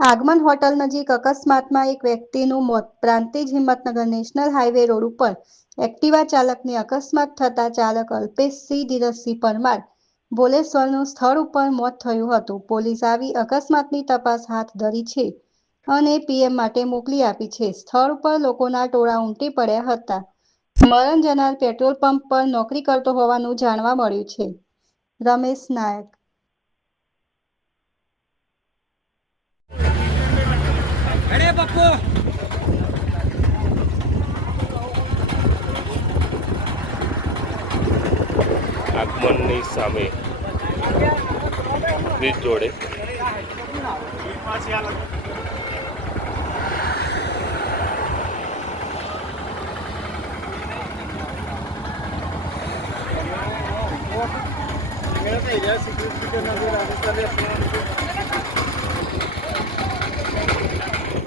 આગમન હોટલ નજીક અકસ્માતમાં એક વ્યક્તિનું મોત, Prantij Himmatnagar national highway road ઉપર એક્ટિવા ચાલકને અકસ્માત થતા ચાલક અલ્પેશ સિંહ ધીરજસિંહ પરમાર ભોલેશ્વરનું સ્થળ ઉપર મોત થયું હતું. પોલીસ આવી અકસ્માતની તપાસ હાથ ધરી છે અને પીએમ માટે મોકલી આપી છે. સ્થળ ઉપર લોકોના ટોળા ઉમટી પડ્યા હતા. મરણ જનાર પેટ્રોલ પંપ પર નોકરી કરતો હોવાનું જાણવા મળ્યું છે. રમેશ નાયક પપ્પુ આગમનની સામે બ્રિજ જોડે. સિક્યુરિટી નજર આવે